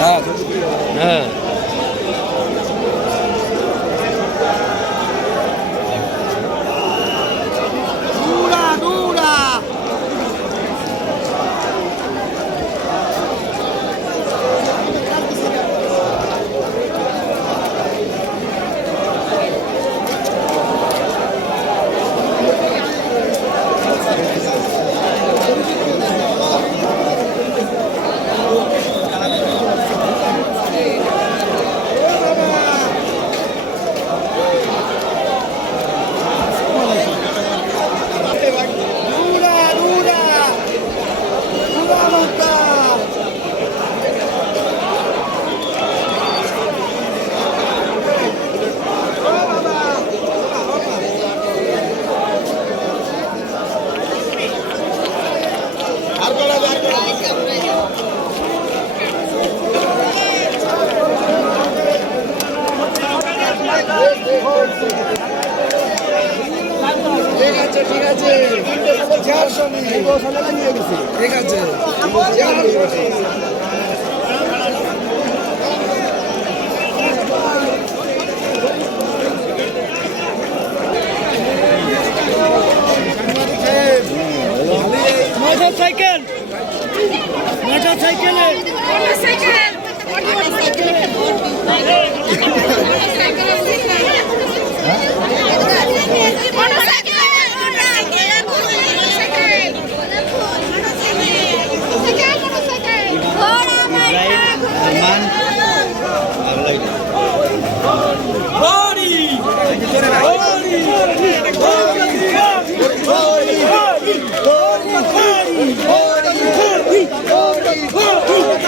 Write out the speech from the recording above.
啊嗯。ঠিক আছে motorcycle মোটর সাইকেলে মোটরসাইকেল। সালমান Oh,